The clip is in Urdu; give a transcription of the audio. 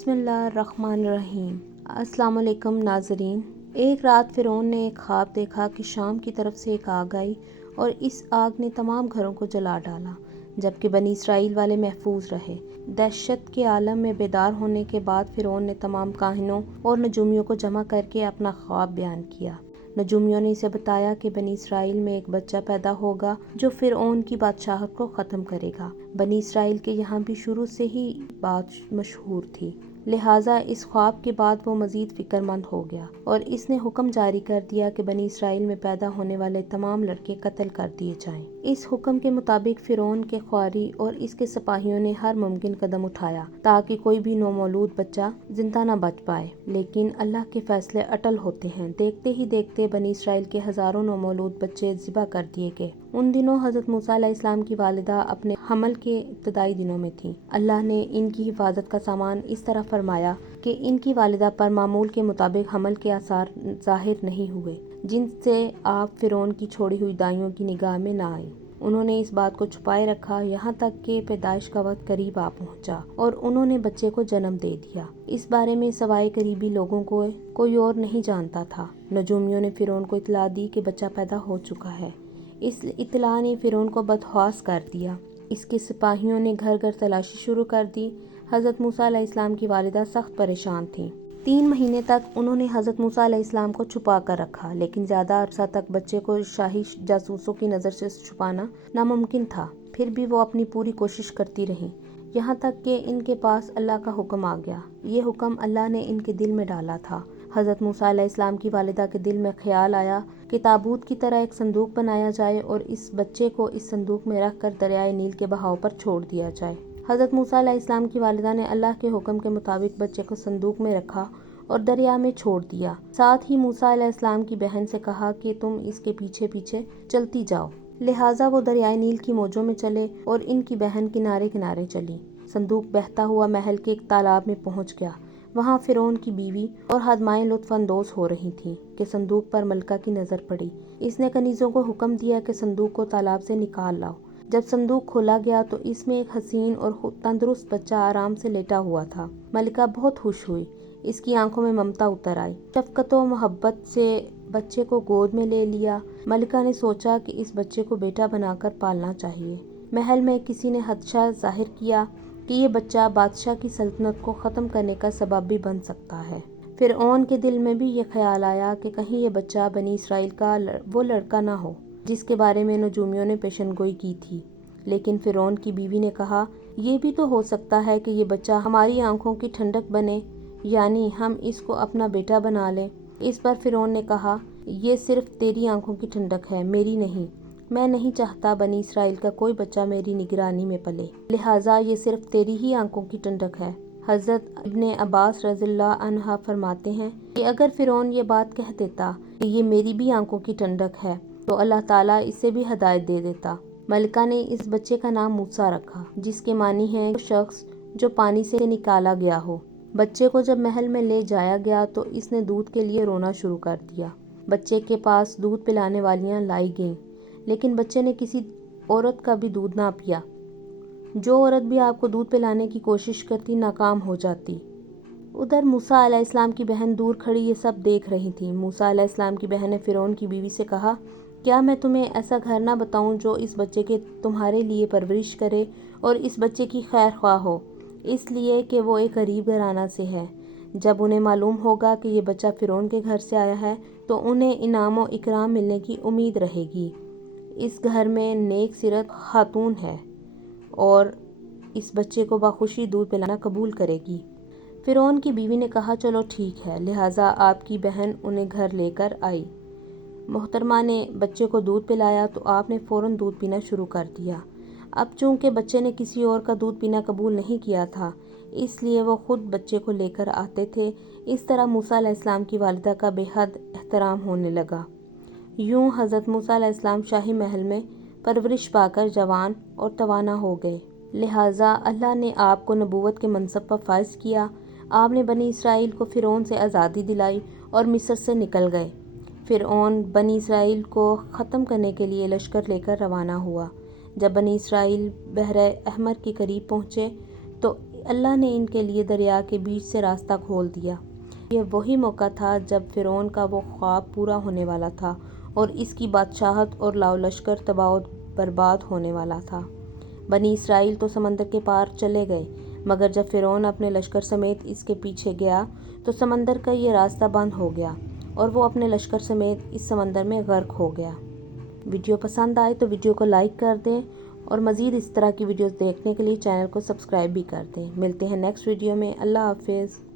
بسم اللہ الرحمن الرحیم۔ السلام علیکم ناظرین۔ ایک رات فرعون نے ایک خواب دیکھا کہ شام کی طرف سے ایک آگ آئی اور اس آگ نے تمام گھروں کو جلا ڈالا، جبکہ بنی اسرائیل والے محفوظ رہے۔ دہشت کے عالم میں بیدار ہونے کے بعد فرعون نے تمام کاہنوں اور نجومیوں کو جمع کر کے اپنا خواب بیان کیا۔ نجومیوں نے اسے بتایا کہ بنی اسرائیل میں ایک بچہ پیدا ہوگا جو فرعون کی بادشاہت کو ختم کرے گا۔ بنی اسرائیل کے یہاں بھی شروع سے ہی بات مشہور تھی، لہٰذا اس خواب کے بعد وہ مزید فکر مند ہو گیا اور اس نے حکم جاری کر دیا کہ بنی اسرائیل میں پیدا ہونے والے تمام لڑکے قتل کر دیے جائیں۔ اس حکم کے مطابق فرعون کے خواری اور اس کے سپاہیوں نے ہر ممکن قدم اٹھایا تاکہ کوئی بھی نومولود بچہ زندہ نہ بچ پائے، لیکن اللہ کے فیصلے اٹل ہوتے ہیں۔ دیکھتے ہی دیکھتے بنی اسرائیل کے ہزاروں نومولود بچے ذبح کر دیے گئے۔ ان دنوں حضرت موسیٰ علیہ السلام کی والدہ اپنے حمل کے ابتدائی دنوں میں تھیں۔ اللہ نے ان کی حفاظت کا سامان اس طرح فرمایا کہ ان کی والدہ پر معمول کے مطابق حمل کے آثار ظاہر نہیں ہوئے، جن سے آپ فرعون کی چھوڑی ہوئی دائیوں کی نگاہ میں نہ آئیں۔ انہوں نے اس بات کو چھپائے رکھا یہاں تک کہ پیدائش کا وقت قریب آ پہنچا اور انہوں نے بچے کو جنم دے دیا۔ اس بارے میں سوائے قریبی لوگوں کو کوئی اور نہیں جانتا تھا۔ نجومیوں نے فرعون کو اطلاع دی کہ بچہ پیدا ہو چکا ہے۔ اس اطلاع نے فرعون کو بدحواس کر دیا۔ اس کے سپاہیوں نے گھر گھر تلاشی شروع کر دی۔ حضرت موسیٰ علیہ السلام کی والدہ سخت پریشان تھیں۔ 3 مہینے تک انہوں نے حضرت موسیٰ علیہ السلام کو چھپا کر رکھا، لیکن زیادہ عرصہ تک بچے کو شاہی جاسوسوں کی نظر سے چھپانا ناممکن تھا۔ پھر بھی وہ اپنی پوری کوشش کرتی رہیں، یہاں تک کہ ان کے پاس اللہ کا حکم آ گیا۔ یہ حکم اللہ نے ان کے دل میں ڈالا تھا۔ حضرت موسیٰ علیہ السلام کی والدہ کے دل میں خیال آیا کہ تابوت کی طرح ایک صندوق بنایا جائے اور اس بچے کو اس صندوق میں رکھ کر دریائے نیل کے بہاؤ پر چھوڑ دیا جائے۔ حضرت موسیٰ علیہ السلام کی والدہ نے اللہ کے حکم کے مطابق بچے کو صندوق میں رکھا اور دریا میں چھوڑ دیا۔ ساتھ ہی موسیٰ علیہ السلام کی بہن سے کہا کہ تم اس کے پیچھے پیچھے چلتی جاؤ۔ لہٰذا وہ دریائے نیل کی موجوں میں چلے اور ان کی بہن کنارے کنارے چلی۔ صندوق بہتا ہوا محل کے ایک تالاب میں پہنچ گیا۔ وہاں فرعون کی بیوی اور خادمائیں لطف اندوز ہو رہی تھیں کہ صندوق پر ملکہ کی نظر پڑی۔ اس نے کنیزوں کو حکم دیا کہ صندوق کو تالاب سے نکال لاؤ۔ جب صندوق کھولا گیا تو اس میں ایک حسین اور تندرست بچہ آرام سے لیٹا ہوا تھا۔ ملکہ بہت خوش ہوئی، اس کی آنکھوں میں ممتا اتر آئی۔ شفقت و محبت سے بچے کو گود میں لے لیا۔ ملکہ نے سوچا کہ اس بچے کو بیٹا بنا کر پالنا چاہیے۔ محل میں کسی نے خدشہ ظاہر کیا کہ یہ بچہ بادشاہ کی سلطنت کو ختم کرنے کا سبب بھی بن سکتا ہے۔ فرعون کے دل میں بھی یہ خیال آیا کہ کہیں یہ بچہ بنی اسرائیل کا وہ لڑکا نہ ہو جس کے بارے میں نجومیوں نے پیشن گوئی کی تھی۔ لیکن فرعون کی بیوی نے کہا، یہ بھی تو ہو سکتا ہے کہ یہ بچہ ہماری آنکھوں کی ٹھنڈک بنے، یعنی ہم اس کو اپنا بیٹا بنا لیں۔ اس پر فرعون نے کہا، یہ صرف تیری آنکھوں کی ٹھنڈک ہے، میری نہیں۔ میں نہیں چاہتا بنی اسرائیل کا کوئی بچہ میری نگرانی میں پلے، لہٰذا یہ صرف تیری ہی آنکھوں کی ٹھنڈک ہے۔ حضرت ابن عباس رضی اللہ عنہ فرماتے ہیں کہ اگر فرعون یہ بات کہہ دیتا کہ یہ میری بھی آنکھوں کی ٹھنڈک ہے تو اللہ تعالیٰ اسے بھی ہدایت دے دیتا۔ ملکہ نے اس بچے کا نام موسیٰ رکھا، جس کے معنی ہے وہ شخص جو پانی سے نکالا گیا ہو۔ بچے کو جب محل میں لے جایا گیا تو اس نے دودھ کے لیے رونا شروع کر دیا۔ بچے کے پاس دودھ پلانے والیاں لائی گئیں، لیکن بچے نے کسی عورت کا بھی دودھ نہ پیا۔ جو عورت بھی آپ کو دودھ پلانے کی کوشش کرتی ناکام ہو جاتی۔ ادھر موسیٰ علیہ السلام کی بہن دور کھڑی یہ سب دیکھ رہی تھیں۔ موسیٰ علیہ السلام کی بہن نے فرعون کی بیوی سے کہا، کیا میں تمہیں ایسا گھر نہ بتاؤں جو اس بچے کے تمہارے لیے پرورش کرے اور اس بچے کی خیر خواہ ہو، اس لیے کہ وہ ایک غریب گھرانہ سے ہے۔ جب انہیں معلوم ہوگا کہ یہ بچہ فرعون کے گھر سے آیا ہے تو انہیں انعام و اکرام ملنے کی امید رہے گی۔ اس گھر میں نیک سیرت خاتون ہے اور اس بچے کو بخوشی دودھ پلانا قبول کرے گی۔ فرعون کی بیوی نے کہا، چلو ٹھیک ہے، لہٰذا آپ کی بہن انہیں گھر لے کر آئی۔ محترمہ نے بچے کو دودھ پلایا تو آپ نے فوراً دودھ پینا شروع کر دیا۔ اب چونکہ بچے نے کسی اور کا دودھ پینا قبول نہیں کیا تھا، اس لیے وہ خود بچے کو لے کر آتے تھے۔ اس طرح موسیٰ علیہ السلام کی والدہ کا بے حد احترام ہونے لگا۔ یوں حضرت موسیٰ علیہ السلام شاہی محل میں پرورش پا کر جوان اور توانا ہو گئے۔ لہٰذا اللہ نے آپ کو نبوت کے منصب پر فائز کیا۔ آپ نے بنی اسرائیل کو فرعون سے آزادی دلائی اور مصر سے نکل گئے۔ فرعون بنی اسرائیل کو ختم کرنے کے لیے لشکر لے کر روانہ ہوا۔ جب بنی اسرائیل بحر احمر کے قریب پہنچے تو اللہ نے ان کے لیے دریا کے بیچ سے راستہ کھول دیا۔ یہ وہی موقع تھا جب فرعون کا وہ خواب پورا ہونے والا تھا اور اس کی بادشاہت اور لاؤ لشکر تباہ و برباد ہونے والا تھا۔ بنی اسرائیل تو سمندر کے پار چلے گئے، مگر جب فرعون اپنے لشکر سمیت اس کے پیچھے گیا تو سمندر کا یہ راستہ بند ہو گیا اور وہ اپنے لشکر سمیت اس سمندر میں غرق ہو گیا۔ ویڈیو پسند آئے تو ویڈیو کو لائک کر دیں اور مزید اس طرح کی ویڈیوز دیکھنے کے لیے چینل کو سبسکرائب بھی کر دیں۔ ملتے ہیں نیکسٹ ویڈیو میں۔ اللہ حافظ۔